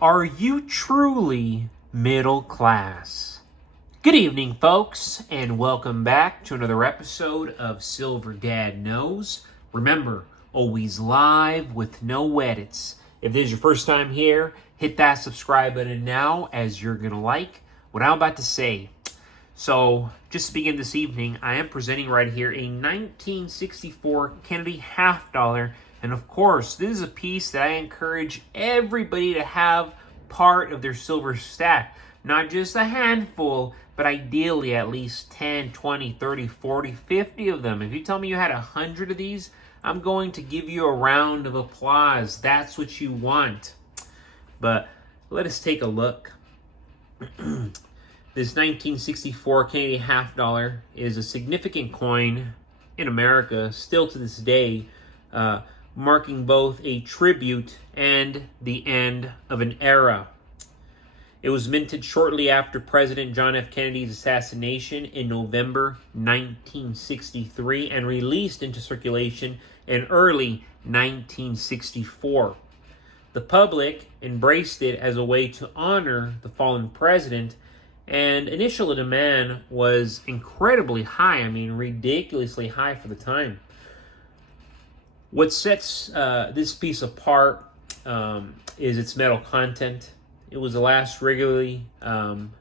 Are you truly middle class? Good evening, folks, and welcome back to another episode of Silver Dad Knows. Remember, always live with no edits. If this is your first time here, hit that subscribe button now, as you're going to like what I'm about to say. So, just to begin this evening, I am presenting right here a 1964 Kennedy half dollar. And of course, this is a piece that I encourage everybody to have part of their silver stack. Not just a handful, but ideally at least 10, 20, 30, 40, 50 of them. If you tell me you had 100 of these, I'm going to give you a round of applause. That's what you want. But let us take a look. This 1964 Canadian half dollar is a significant coin in America, still to this day, marking both a tribute and the end of an era. It was minted shortly after President John F. Kennedy's assassination in November 1963 and released into circulation in early 1964. The public embraced it as a way to honor the fallen president, and initial demand was incredibly high. I mean, ridiculously high for the time. What sets this piece apart is its metal content. It was the last regularly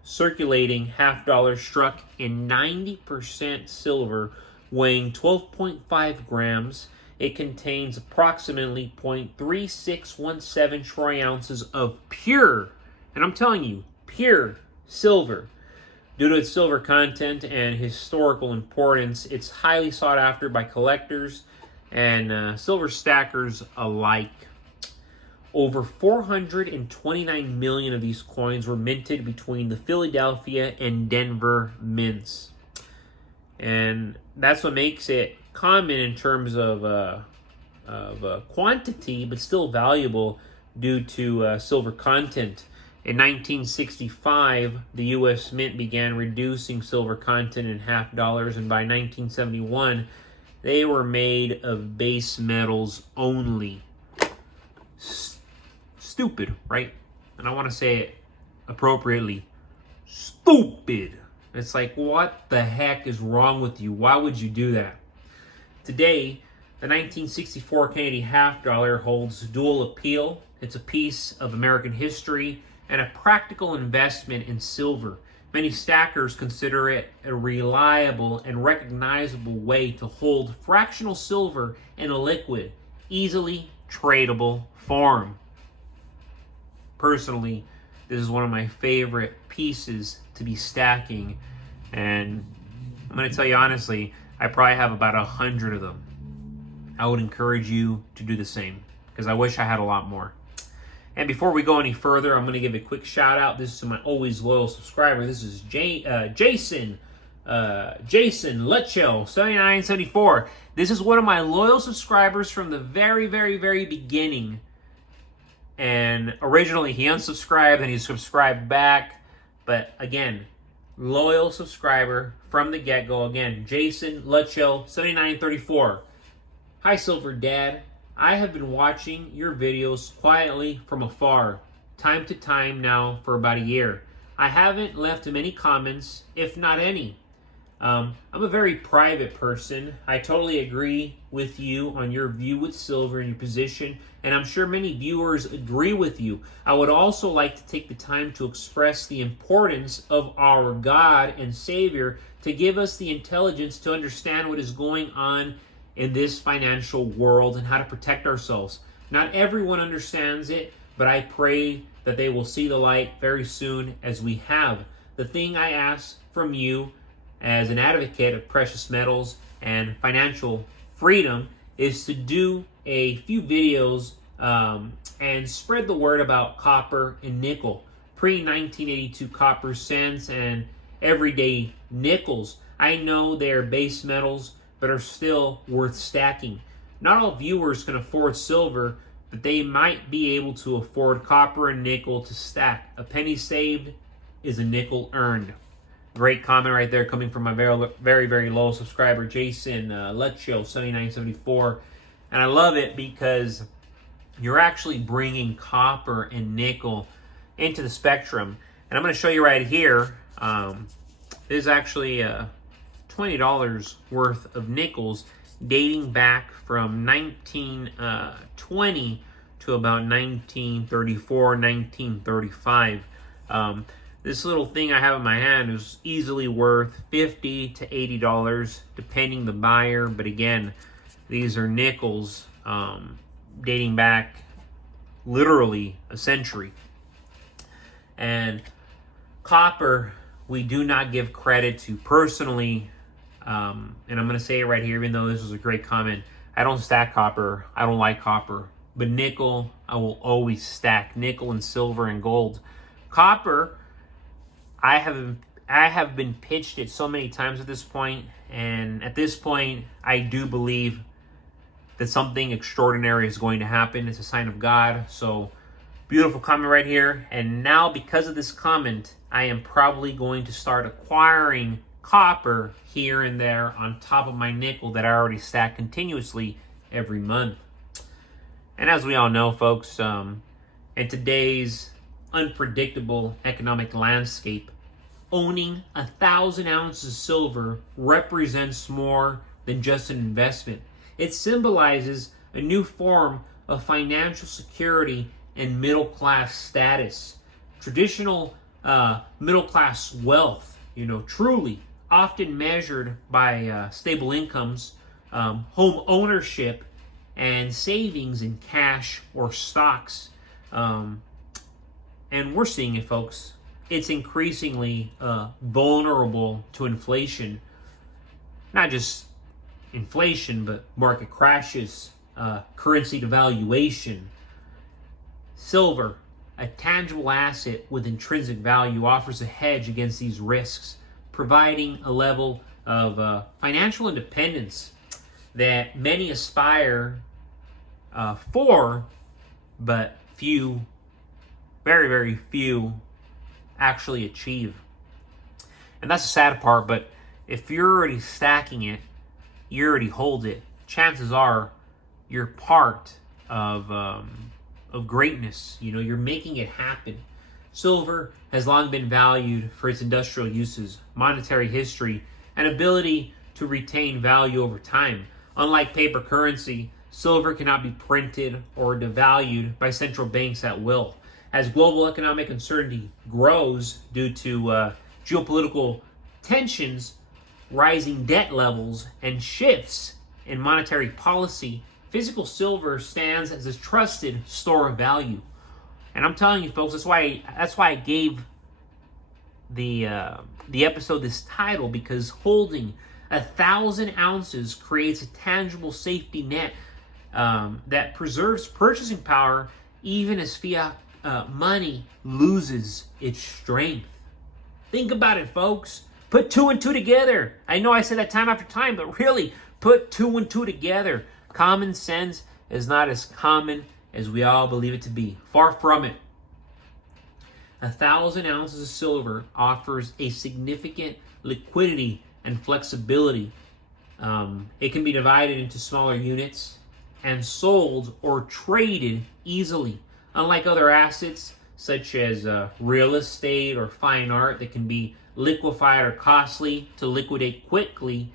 circulating half dollar struck in 90% silver, weighing 12.5 grams. It contains approximately 0.3617 troy ounces of pure, and I'm telling you, pure silver. Due to its silver content and historical importance, it's highly sought after by collectors and silver stackers alike. Over 429 million of these coins were minted between the Philadelphia and Denver mints. And that's what makes it common in terms of quantity, but still valuable due to silver content. In 1965, the U.S. Mint began reducing silver content in half dollars, and by 1971, they were made of base metals only. Stupid, right? And I want to say it appropriately. Stupid. It's like, what the heck is wrong with you? Why would you do that? Today, the 1964 Canadian half dollar holds dual appeal. It's a piece of American history and a practical investment in silver. Many stackers consider it a reliable and recognizable way to hold fractional silver in a liquid, easily tradable form. Personally, this is one of my favorite pieces to be stacking, and I'm going to tell you honestly, I probably have about 100 of them. I would encourage you to do the same, because I wish I had a lot more. And before we go any further, I'm going to give a quick shout out. This is to my always loyal subscriber. This is Jason Lutchell, 7974. This is one of my loyal subscribers from the very, very, very beginning. And originally he unsubscribed and he subscribed back. But again, loyal subscriber from the get-go. Again, Jason Lutchell, 7934. Hi, Silver Dad. I have been watching your videos quietly from afar, time to time now for about a year. I haven't left many comments, if not any. I'm a very private person. I totally agree with you on your view with silver and your position, and I'm sure many viewers agree with you. I would also like to take the time to express the importance of our God and Savior to give us the intelligence to understand what is going on in this financial world and how to protect ourselves. Not everyone understands it, but I pray that they will see the light very soon, as we have. The thing I ask from you as an advocate of precious metals and financial freedom is to do a few videos and spread the word about copper and nickel. Pre-1982 copper cents and everyday nickels. I know they're base metals, but are still worth stacking. Not all viewers can afford silver, but they might be able to afford copper and nickel to stack. A penny saved is a nickel earned. Great comment right there coming from my very, very low subscriber, Jason Lutchell, 7974. And I love it because you're actually bringing copper and nickel into the spectrum. And I'm going to show you right here. This is actually $20 worth of nickels dating back from 1920 to about 1934, 1935. This little thing I have in my hand is easily worth $50 to $80, depending the buyer. But again, these are nickels dating back literally a century. And copper, we do not give credit to personally. And I'm going to say it right here, even though this was a great comment. I don't stack copper. I don't like copper. But nickel, I will always stack. Nickel and silver and gold. Copper, I have been pitched it so many times at this point. And at this point, I do believe that something extraordinary is going to happen. It's a sign of God. So, beautiful comment right here. And now, because of this comment, I am probably going to start acquiring copper here and there on top of my nickel that I already stack continuously every month. And as we all know, folks, in today's unpredictable economic landscape, owning 1,000 ounces of silver represents more than just an investment. It symbolizes a new form of financial security and middle-class status. Traditional middle-class wealth, truly often measured by stable incomes, home ownership, and savings in cash or stocks. And we're seeing it, folks. It's increasingly vulnerable to inflation. Not just inflation, but market crashes, currency devaluation. Silver, a tangible asset with intrinsic value, offers a hedge against these risks, providing a level of financial independence that many aspire for, but few, very, very few, actually achieve. And that's the sad part, but if you're already stacking it, you already hold it, chances are you're part of greatness. You're making it happen. Silver has long been valued for its industrial uses, monetary history, and ability to retain value over time. Unlike paper currency, silver cannot be printed or devalued by central banks at will. As global economic uncertainty grows due to geopolitical tensions, rising debt levels, and shifts in monetary policy, physical silver stands as a trusted store of value. And I'm telling you, folks, that's why I gave the episode this title, because holding 1,000 ounces creates a tangible safety net that preserves purchasing power even as fiat money loses its strength. Think about it, folks. Put two and two together. I know I say that time after time, but really, put two and two together. Common sense is not as common as we all believe it to be. Far from it. 1,000 ounces of silver offers a significant liquidity and flexibility. It can be divided into smaller units and sold or traded easily. Unlike other assets such as real estate or fine art that can be liquefied or costly to liquidate quickly,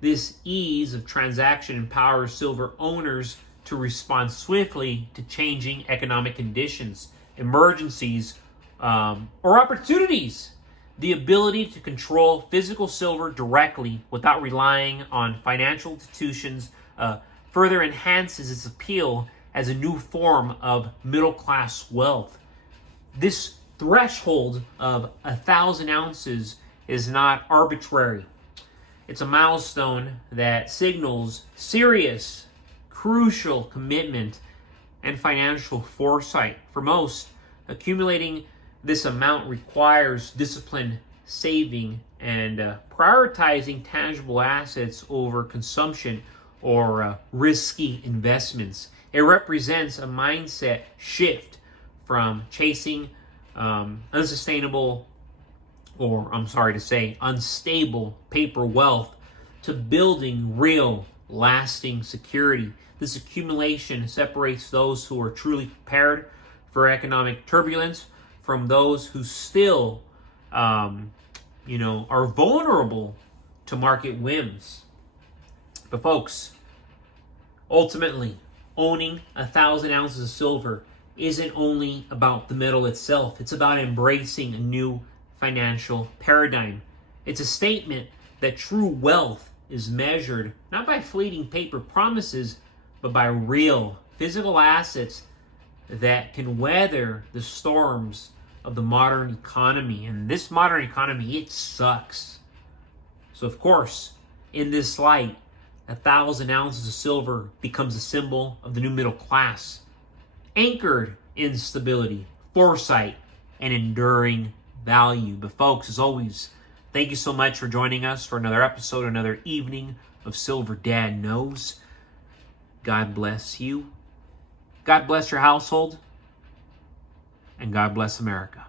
this ease of transaction empowers silver owners to respond swiftly to changing economic conditions, emergencies, or opportunities. The ability to control physical silver directly without relying on financial institutions further enhances its appeal as a new form of middle-class wealth. This threshold of 1,000 ounces is not arbitrary. It's a milestone that signals serious, crucial commitment and financial foresight. For most, accumulating this amount requires disciplined saving and prioritizing tangible assets over consumption or risky investments. It represents a mindset shift from chasing unstable paper wealth to building real, lasting security. This accumulation separates those who are truly prepared for economic turbulence from those who still, are vulnerable to market whims. But folks, ultimately, owning 1,000 ounces of silver isn't only about the metal itself. It's about embracing a new financial paradigm. It's a statement that true wealth is measured not by fleeting paper promises, but by real physical assets that can weather the storms of the modern economy. And this modern economy, it sucks. So of course, in this light, 1,000 ounces of silver becomes a symbol of the new middle class, anchored in stability, foresight, and enduring value. But folks, as always, thank you so much for joining us for another episode, another evening of Silver Dad Knows. God bless you. God bless your household. And God bless America.